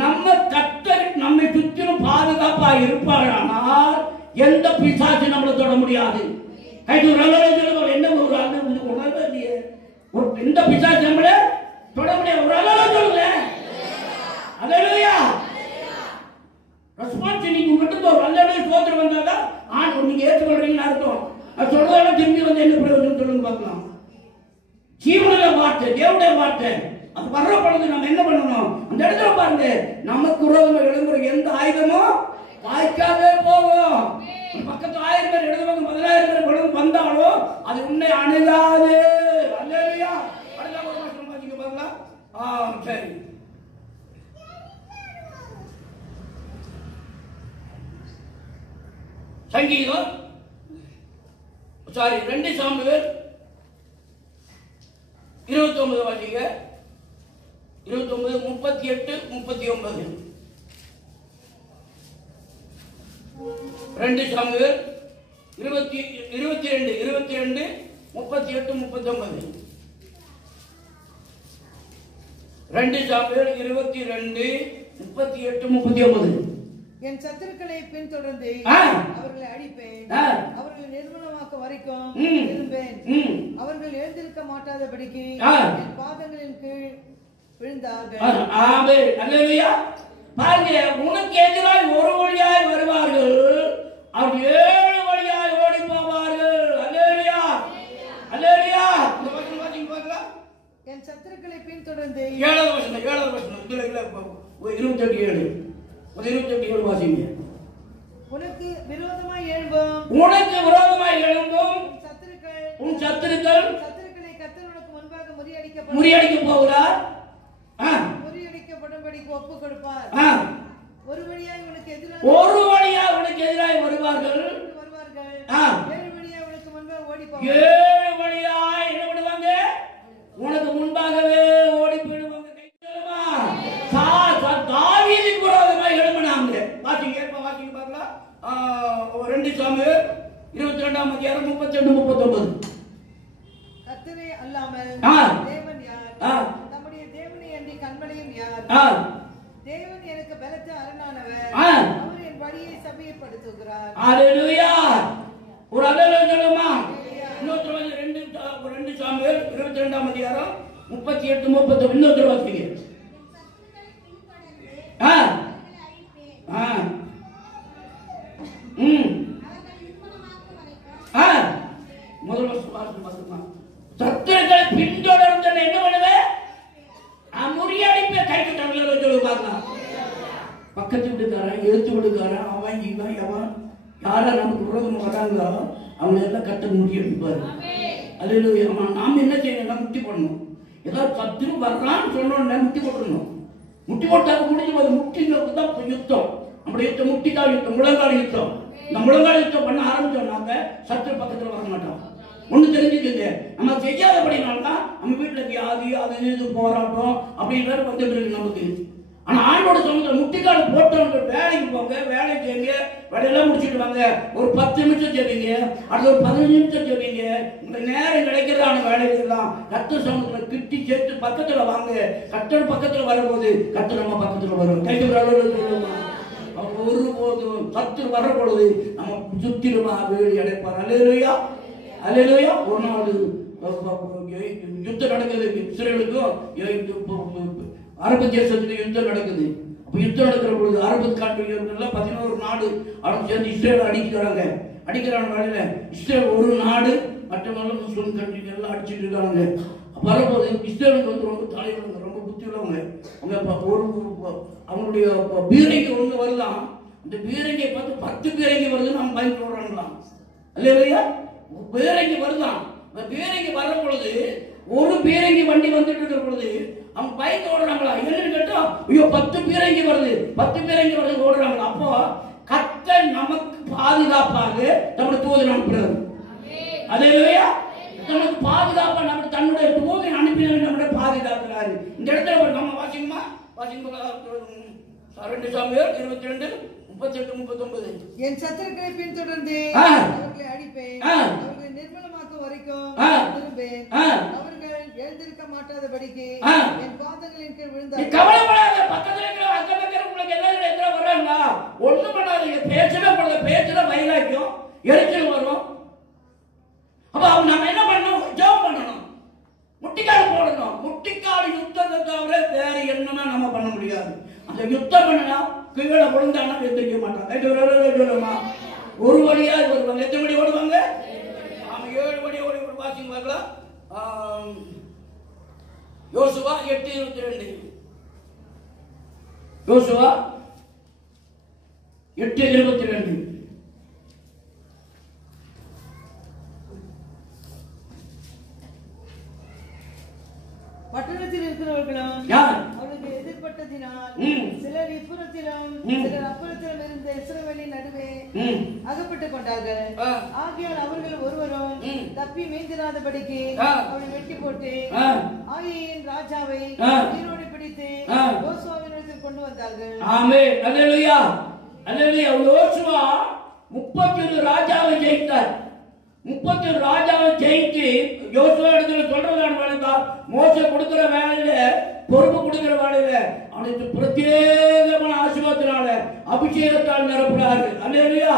நம்ம கர்த்தர் நம்மை சுற்றிலும் பாதுகாப்பா இருப்பாரானால் எந்த பிசாசு நம்மளை தொட முடியாது. கைத்துக்கிறாங்க என்ன ஒரு ஆள் உணர்வே இல்லையே, எந்த பிசாசு நம்மள தொட முடியாது. ஒரு அளவு சொல்லுங்க. அல்லேலூயா. ரெஸ்பான்ஸ் நீங்க மட்டும் ஒரு அல்லேலூயா சோதனை வந்தாதான் நீங்க ஏற்றுக்கொள்றீங்கன்னு அர்த்தம். அது சொல்றதெல்லாம் திரும்பி வந்து என்ன பிரயோஜனம் சொல்லுங்க பார்க்கலாம். ஜீவனுடைய வார்த்தை, தேவனுடைய வார்த்தை, அது வர்ற பொழுது நம்ம என்ன பண்ணணும், அந்த இடத்துல பாருங்க, நமக்கு விரோதமாக எழும்புற எந்த ஆயுதமும் வாய்க்காதே போகும். பக்கத்து 1000 பேர் எழுதுவாங்க, 10,000 பேர் வந்தாலும் அது உன்னை அணுகாது. சங்கீதம் 2 சாமுவேல் 29 வாசிங்க. 29, 38, 39. 2 சாமுவேல் 22, 38, 39. 2 சாமுவேல் 22, 38, 39. என் சத்துருக்களை பின்தொடர்ந்து அவர்களை அழிப்பேன், அவர்களை நிர்மூலமாக்க வரைக்கும் விரும்பேன். அவர்கள் எழுந்திருக்க மாட்டாதபடிக்கு என் பாதங்களின் கீழ் விழுந்தார்கள். ஆமென். அல்லேலூயா. பாருங்க, உனக்கு எதிராய் ஒரு வழியாய் வருவார்கள், அவர் 7 வழியாய் ஓடி போவார்கள். அல்லேலூயா, அல்லேலூயா. இந்த வசனம் வாசிங்க பார்க்கலாம். என் சத்துருக்களை பின்தொடர்ந்து 7வது வசனம் இல்ல 28, 7 வாசிங்க. உனக்கு விரோதமாய் எழும்பும் உன் சத்துருக்கள் சத்துருக்களை கர்த்தர் உனக்கு முன்பாக முறியடிக்க போகிறார். முறியடிக்கப்படும்படிக்கு ஒப்பு கொடுப்பார். ஒரு வழியாய் உனக்கு எதிராய் வருவார்கள், 7 வழியாய் உனக்கு முன்பாக ஓடி போவார்கள். 7 வழியாய் என்ன பண்ணுவாங்க? உனக்கு முன்பாகவே ஓடி போயிடுவாங்க. தாவீதுக்கு விரோதமாய் எழும்பினாங்க. வாசிங்க பார்க்கலாம். 2 சாமுவேல் 22ஆம் அதிகாரம் 32, 39. கர்த்தரே அல்லாமல் தேவன் யார்? நம்முடைய தேவனை அன்றி கண்மலையும் யார்? தேவன் எனக்கு பலத்த அரணானவர், அவர் என் வழியை சபைப்படுத்துகிறார். அல்லேலூயா. ஒரு அல்லேலூயா சொல்லுமா? 2 சாமுவேல் 22ஆம் அதிகாரம் 38, 39. இன்னொரு வாசிங்க. முதல் வருஷம் சத்துருக்களை பின்தொடர்ந்து என்ன பண்ணுவேன்? முறியடிப்ப கை கட்டவர்கள் சொல்லி பார்க்கலாம். பக்கத்து வீட்டுக்காரன், எழுத்து வீட்டுக்காரன், அவன் இவன் எவன் யாரா நமக்கு விரோதமா வராங்களோ அவங்க எல்லாம் கட்ட முறியடிப்பாரு. அல்லேலூயா. நாம என்ன செய்யணும்? முட்டி போடணும். ஏதாவது சத்துரு வர்றான்னு சொன்னோம்னா முட்டி போடணும். முட்டி போட்டாக்க முடிஞ்சு போது. முட்டிங்கிறது தான் யுத்தம். நம்முடைய யுத்தம் முட்டிக்கால் யுத்தம், முழங்கால் யுத்தம். இந்த முழங்கால் யுத்தம் பண்ண ஆரம்பிச்சோம்னாக்க சத்துரு பக்கத்துல வர மாட்டோம். ஒண்ணு தெரிஞ்சுக்கங்க, நம்ம செய்யாதபடினால்தான் நம்ம வீட்டுல வியாதி அது இது போராட்டம் அப்படின்ற வந்துட்டு இருக்கு நமக்கு. ஆனா ஆண்டோட சொந்த முட்டிக்கால் போட்டவங்க வேலைக்கு போங்க, வேலை செய்யுங்க, வேலையெல்லாம் முடிச்சுட்டு வாங்க. ஒரு 10 நிமிஷம் செய்வீங்க, அடுத்த ஒரு 15 நிமிஷம் செய்வீங்க. உங்களுக்கு நேரம் கிடைக்கிறதான வேலைகள்லாம் கர்த்தர் சமூகத்துல கிட்டி சேர்த்து பக்கத்துல வாங்க. கர்த்தர் பக்கத்துல வரும்போது கர்த்தர் நம்ம பக்கத்துல வரும். ஒருபோதும் கர்த்தர் வர பொழுது நம்ம சுத்திலுமா வேலி அடைப்பார். அல்லேலூயா, அல்லேலூயா. ஒரு நாள் யுத்தம் நடக்குது. இஸ்ரேலுக்கும் அரபு தேசத்துக்கு யுத்தம் நடக்குது. அப்ப யுத்தம் நடக்கிற பொழுது அரபு காட்டுல 11 நாடு அவங்க சேர்ந்து இஸ்ரேல் அடிக்கிறாங்க வேலையில. இஸ்ரேல் ஒரு நாடு, மற்றவங்க முஸ்லிம் கண்ட்ரி எல்லாம் அடிச்சுட்டு இருக்காங்க. வரும்போது இஸ்ரேலுக்கு வந்து ரொம்ப தலைவருங்க, ரொம்ப புத்தி உள்ளவங்க. அவங்களுடைய பீரங்கி ஒண்ணு வருதான். அந்த பீரங்கியை பார்த்து 10 பீரங்கி வருதுன்னு அவங்க பயந்து போடுறாங்களாம். அல்லேலூயா. பீரங்கி வருதான். பீரங்கி வர்ற பொழுது ஒரு பீரங்கி வண்டி வந்துட்டு இருக்கிற பொழுது அவங்க பயந்து ஓடுறாங்களா? என்னன்னு கேட்டா, ஐயோ 10 பீரங்கி வருது ஓடுறாங்களா? அப்போ கர்த்தர் நமக்கு பாதுகாப்பாக நம்முடைய தூதனை அனுப்புறாரு. அல்லேலூயா. நமக்கு பாதுகாப்பா நம்ம தன்னுடைய தூதனை அனுப்பி நம்மளை பாதுகாக்கிறாரு. இந்த இடத்துல நம்ம வாசிக்குமா? 2 சாமுவேல் 22, 38, 39. என் சத்துருக்களை பின்தொடர்ந்து அவர்களை அடிப்பேன், அவர்களை நிர்மூலமாக்க வரைக்கும் விரும்பேன். அவர்கள் எழுந்திருக்க மாட்டாதபடிக்கு என் பாதங்களின் கீழ் விழுந்தார்கள். கவலைப்படாத. பக்கத்துல இருக்கிற அக்கம் பக்கம் உங்களுக்கு எல்லாரும் எதிரா வர்றாங்களா? ஒண்ணும் பண்ணாதீங்க. பேச்சுல வைராக்கியம், எரிச்சல் வரும். அப்ப நம்ம என்ன பண்ணணும்? ஜெபம் பண்ணணும், முட்டிக்கால் போடணும். முட்டிக்கால் யுத்தத்தை தவிர வேற என்னமே நம்ம பண்ண முடியாது. அந்த யுத்தம் பண்ணனா கீழே விழுந்தானா எந்திரிக்க மாட்டாங்க. ஒரு வழியா வருவாங்க. எத்தனை வழி ஓடுவாங்க? 7 வழி ஓடி வாசிங்க பார்க்கலாம். யோசுவா 8:22. யோசுவா 8:22. பட்டணத்தில் இருக்கிறவர்களும் யார்? அவர்களுக்கு எதிர்பட்ட கூட்டத்தினால் சிலர் இப்புறத்திலும் சிலர் அப்புறத்திலும் இருந்த இஸ்ரவேலின் நடுவே அகப்பட்டுக் கொண்டார்கள். ஆகையால் அவர்கள் ஒருவரும் தப்பி மீந்திராதபடிக்கு அவனை வெட்டி போட்டு ஆயியின் ராஜாவை உயிரோடு பிடித்து யோசுவாவினிடத்தில் கொண்டு வந்தார்கள். ஆமென். அல்லேலூயா, அல்லேலூயா. யோசுவா 31 ராஜாவை ஜெயித்தார். 31 ராஜாவை ஜெயித்து யோசுவா இடத்துல சொல்றதான வேலைதா, மோசே கொடுக்கிற வேலையில, பொறுப்பு கொடுக்கிற வேலையில அவனுக்கு பிரத்யேகமான ஆசீர்வாதத்தினால அபிஷேகத்தால் நிரப்புறாரு. அல்லேலூயா.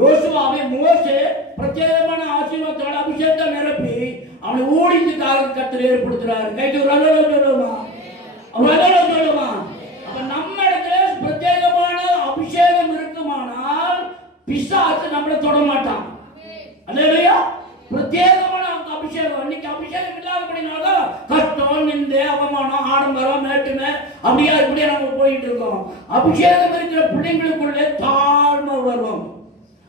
யோசுவாவை மோசே பிரத்யேகமான ஆசீர்வாதத்தால் அபிஷேகத்தால் நிரப்பி அவனை ஊழியத்துக்காக கர்த்தர் ஏற்படுத்துறாரு. கைட்டு ஒரு அல்லேலூயா சொல்லுமா, ஒரு அல்லேலூயா சொல்லுமா. அப்ப நம்ம இடத்துல பிரத்யேகமான அபிஷேகம் இருக்குமானால் பிசாசு நம்மளை தொட மாட்டான். அல்லேலூயா. பிரத்யேகமான அபிஷேகம். இன்னைக்கு அபிஷேகம் இல்லாதபடினால கஷ்டம், நிந்தை, அவமானம், ஆடம்பரம், மேட்டுமை அப்படியே இப்படியே நம்ம போயிட்டு இருக்கோம். அபிஷேகம் இருக்கிற பிள்ளைங்களுக்குள்ளே தாழ்மை வரும்.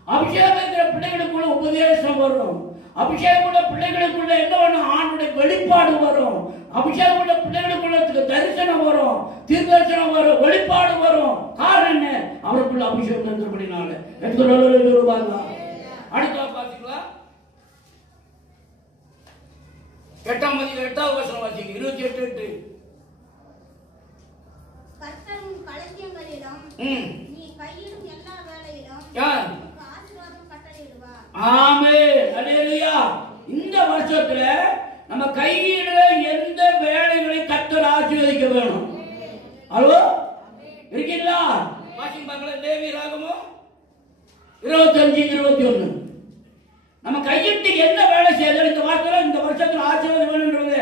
அபிஷேகம் இருக்கிற பிள்ளைகளுக்குள்ள உபதேசம் வரும். அபிஷேகம் உள்ள பிள்ளைகளுக்குள்ள என்ன வரும்? ஆணுடைய வெளிப்பாடு வரும். அபிஷேகம் உள்ள பிள்ளைகளுக்குள்ள தரிசனம் வரும், தீர்க்கதரிசனம் வரும், வெளிப்பாடு வரும். காரணம் என்ன? அவருக்குள்ள அபிஷேகம் இருக்கிறபடினால. சொல்லுவாங்க. அடுத்த பாத்தீங்களா? 8வது வசனம் வாசிங்க. 28:8. கர்த்தரும் களஞ்சியங்களிலும் நீ கையிடும் எல்லா வேலையிலும் ஆசீர்வாதம் கட்டளையிடுவார். ஆமென். அல்லேலூயா. இந்த வருஷத்துல நம்ம கையில எந்த வேலைகளை கர்த்தர் ஆசீர்வதிக்க வேணும். ஹலோ, இருக்கீங்களா? வாசிங்க பார்க்கலாம். லேவி ராகமம் 25:21. நம்ம கையிட்டு என்ன வேலை செய்யறது இந்த வார்த்தை இந்த வருஷத்துல ஆசீர்வாதம் வேணும்ன்றது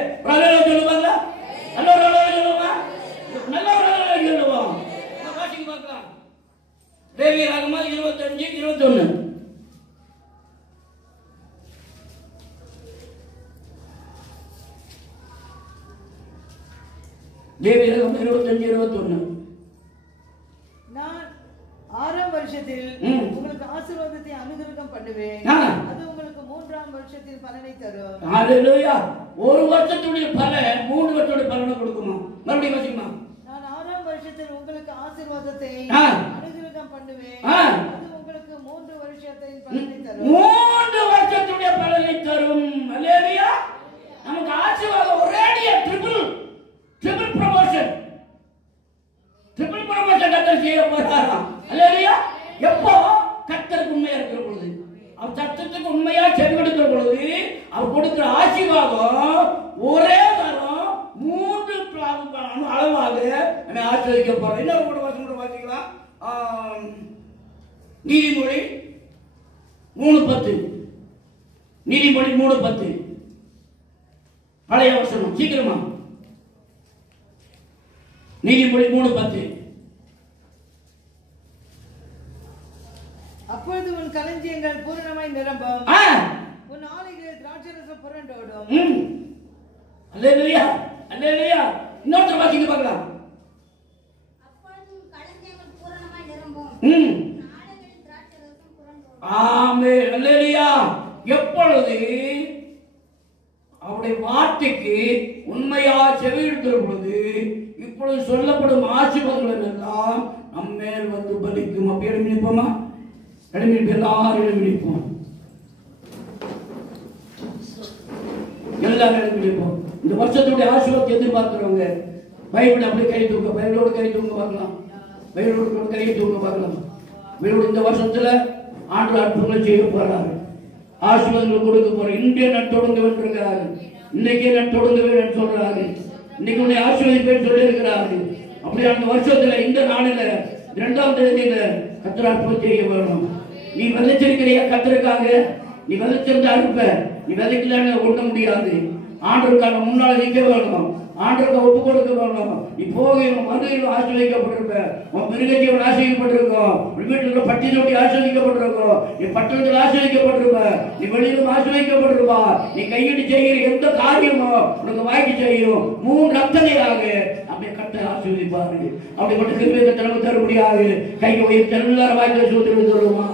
சொல்லுவாங்க. நல்ல ஒரு சொல்லுவாங்க, நல்ல ஒரு சொல்லுவோம். வாசிங்க பார்க்கலாம். லேவி ராகமம் 25:21. லேவி ராகமம் 25:21. நான் 6ஆம் வருஷத்தில் உங்களுக்கு ஆசீர்வாதத்தை அனுகிரகம் பண்ணுவேன். அது உங்களுக்கு 3ஆம் வருஷத்தில் பலனை தரும். ஹalleluya. ஒரு வருஷத்துடைய பலன் 3 வருஷத்துடைய பலனை கொடுக்குமா? மறுபடியும் வாசிமா. நான் 6ஆம் வருஷத்தில் உங்களுக்கு ஆசீர்வாதத்தை அனுகிரகம் பண்ணுவேன். அது உங்களுக்கு 3 வருஷத்தில் பலனை தரும். 3 வருஷத்துடைய பலனை தரும். ஹalleluya. நமக்கு ஆசீர்வாதம் ஒரேடியா ட்ரிபிள் ப்ரமோஷன். ட்ரிபிள் ப்ரமோஷன் கர்த்தர் செய்ய போறாராம். ஹalleluya. எப்போ? கர்த்தருக்கு உண்மையா இருக்கிற பொழுது, அவர் சத்தத்துக்கு உண்மையா செவி கொடுக்கிற பொழுது, அவர் கொடுக்கிற ஆசீர்வாதம் ஒரே தரம் 3 அளவாக நம்ம ஆசீர்வதிக்க போறோம். இன்னொரு கூட வசனம் வாசிக்கலாம். நீதிமொழி 3:10. நீதிமொழி 3:10. பழைய வசனம் சீக்கிரமா. நீதிமொழி 3:10. அப்பொழுது உன் களஞ்சியங்கள் பூரணமாய் நிரம்பும், உன் ஆலைகளில் திராட்சைரசம் புரண்டோடும். அல்லேலூயா, அல்லேலூயா. இன்னொரு வாசிங்க பார்க்கலாம். அப்பொழுது உன் களஞ்சியங்கள் பூரணமாய் நிரம்பும், உன் ஆலைகளில் திராட்சைரசம் புரண்டோடும். ஆமென். அல்லேலூயா. எப்பொழுது அவருடைய வார்த்தைக்கு உண்மையா செவியிடுகிற பொழுது இப்பொழுது சொல்லப்படும் ஆசீர்வாதங்கள் எல்லாம் நம்ம மேல் வந்து பலிக்கும். அப்படி எழுதி நிற்போமா? எழுதி எல்லாரும் எழுதி நிற்போம். எல்லாரும் எழுதி நிற்போம். இந்த வருஷத்துடைய ஆசீர்வாதத்தை எதிர்பார்க்கிறவங்க பைபிள் அப்படியே கை தூங்க, பைபிளோட கை தூங்க பார்க்கலாம். பைபிளோட கை தூங்க பார்க்கலாம். பைபிள் இந்த வருஷத்துல ஆண்டு அற்புதங்களை செய்ய போறாரு. ஆசீர்வாதங்கள் கொடுக்க போறாரு. இன்றைய நான் தொடங்க வேண்டியிருக்கிறாரு. இன்னைக்கே நான் தொடங்க வேண்டும் சொல்றாரு. இன்னைக்கு உன்னை ஆசீர்வதிப்பேன் சொல்லி இருக்கிறாரு. அப்படி அந்த வருஷத்துல இந்த நாளில 2ஆம் தேதியில கர்த்தர் அற்புதம் செய்ய வேணும். நீ விதைச்சிருக்கிறியா கர்த்தருக்காக? நீ விதைச்சிருந்தா இருப்ப, நீ விதைக்கலன்னு ஒண்ண முடியாது. ஆண்டவருக்காக முன்னால நிற்க வேணும். ஆண்டவருக்கு ஒப்பு கொடுக்க வேணும். நீ போகையும் மதுரையும் ஆசீர்வதிக்கப்பட்டிருப்ப, உன் மிருகஜீவன் ஆசீர்வதிக்கப்பட்டிருக்கும், உன் வீட்டில் பட்டி தொட்டி ஆசீர்வதிக்கப்பட்டிருக்கும், நீ பட்டணத்தில் ஆசீர்வதிக்கப்பட்டிருப்ப, நீ வெளியிலும் ஆசீர்வதிக்கப்பட்டிருப்பா. நீ கையிட்டு செய்கிற எந்த காரியமோ உனக்கு வாய்க்கு செய்யும் 3 அத்தனையாக அப்படியே கர்த்தர் ஆசீர்வதிப்பாரு. அப்படிப்பட்ட கிருபையை நமக்கு தர முடியாது. கைக்கு உயர்த்தி எல்லாரும் வாய்க்கு சோதனை சொல்லுமா?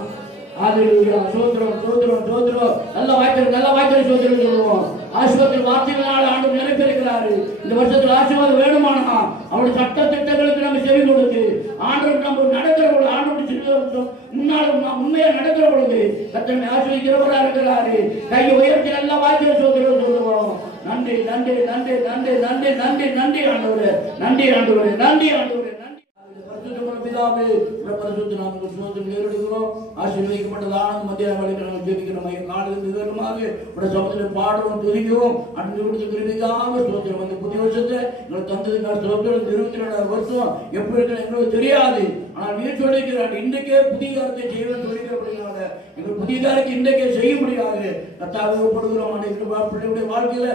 ஹalleluya. சோதரம் சோதரம் சோதரம் நல்ல வாய்க்கு சோதனை சொல்லுவோம். ஆசீர்வாதத்தின் வார்த்தைகளால் ஆண்டவர் நிறைவேறுகிறாரு. இந்த வருஷத்துல ஆசீர்வாதம் வேணுமானா அவருடைய சட்ட திட்டங்களுக்கு நம்ம செவி கொடுத்து ஆண்டவர் நம்ம நடக்கிற பொழுது ஆண்டவர் உண்மையா நடக்கிற பொழுது கர்த்தர் ஆசீர்வதிக்கிறவராக இருக்கிறாரு. கை உயர்த்தி நல்லா வாய்க்கிற சொல்லுவோம். நன்றி நன்றி நன்றி நன்றி நன்றி நன்றி நன்றி ஆண்டவரே, நன்றி ஆண்டவரே, நன்றி ஆண்டவரே, நன்றி. பிதாவே பிரபஞ்சத்து நாமக்கு சுமத்துக்கு ஏறெடுக்கிறோம். ஆசீர்வதிக்கப்பட்டதான மத்திய வழிகளை ஜெபிக்கிறோம். காலத்துக்கு வேறுமாக உடைய சமத்தில் பாடுவோம், துதிக்கிறோம். அன்று கொடுத்து கிருமிக்காக சோத்திரம். அந்த புதிய வருஷத்தை எங்களை தந்ததுக்காக சோத்திரம். 22 வருஷம் எப்படி இருக்கிற எங்களுக்கு தெரியாது. ஆனால் நீர் சொல்லிக்கிறார் இன்றைக்கே புதிய காலத்தை செய்வேன் சொல்லிக்கிறபடினால எங்கள் புதிய காலத்தை இன்றைக்கே செய்ய முடியாது. கத்தாகப்படுகிறோம். பிள்ளைகளுடைய வாழ்க்கையில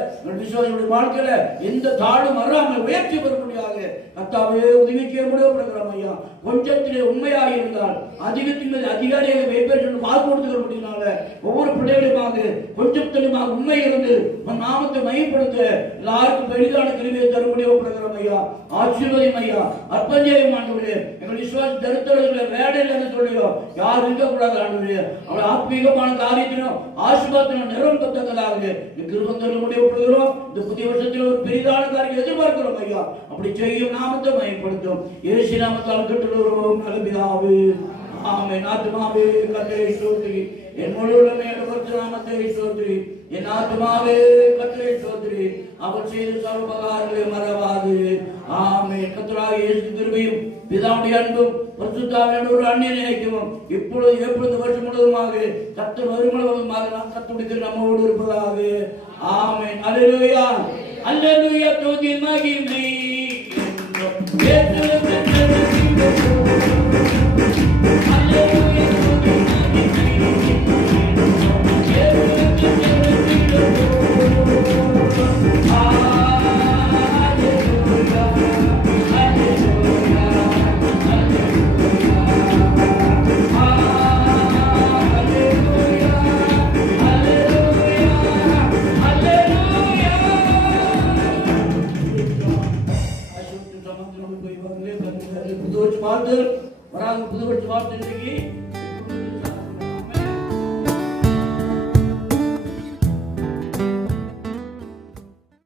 விசுவாசிகளுடைய வாழ்க்கையில எந்த தாழும் வராமல் உயர்ச்சி பெற முடியாது. கத்தாவே உதவி செய்ய முடியப்படுகிறோம் ஐயா. கொஞ்சத்திலே உண்மையாக இருந்தால் அதிகத்தின் மீது அதிகாரியாக வைப்பேன் என்று வாக்கு கொடுத்துக்கிற முடியினால ஒவ்வொரு பிள்ளைகளுமாக கொஞ்சத்திலுமாக உண்மை இருந்து நாமத்தை மையப்படுத்த எல்லாருக்கும் பெரிதான கிருபையை தர முடியப்படுகிறோம் ஐயா. ஆசீர்வதியும் ஐயா. அற்பஞ்சயம் ஆண்டவரே, எங்கள் விசுவாச தருத்தவர்களை வேடையில் என்று சொல்லியோ யார் இருக்கக்கூடாது ஆண்டவரே. அவள் ஆத்மீகமான காரியத்திலும் ஆசீர்வாதத்திலும் நிரம்பத்தக்கதாக கிருபம் தர முடியப்படுகிறோம். இந்த புதிய வருஷத்தில் ஒரு பெரிதான காரியம் எதிர்பார்க்கிறோம் ஐயா. அப்படி செய்யும் நாமத்தை மையப்படுத்தும். இயேசு நாமத்தால் கட்டுகிறோம் நல்ல பிதாவே. ஆமென். ஆத்துமாவே கர்த்தரை ஸ்தோத்திரி, என் முழு உள்ளமையோடு நாமத்தை ஸ்தோத்திரி. என் ஆத்துமாவே கர்த்தரை ஸ்தோத்திரி, அவர் செய்த சர்வபகாரங்களை மறவாது. ஆமென். கர்த்தராகிய இயேசு கிருபையும் பிதாவுடைய அன்பும் பரிசுத்தாவியோடு ஒரு அந்நிய நினைக்கவும் இப்பொழுது எப்பொழுது வருஷம் முழுவதுமாக கர்த்தர் வருமுழுவதுமாக நாம் கர்த்தருடைய நம்மோடு இருப்பதாக. ஆமென். அல்லேலூயா, அல்லேலூயா. துதி மகிமை Hallelujah.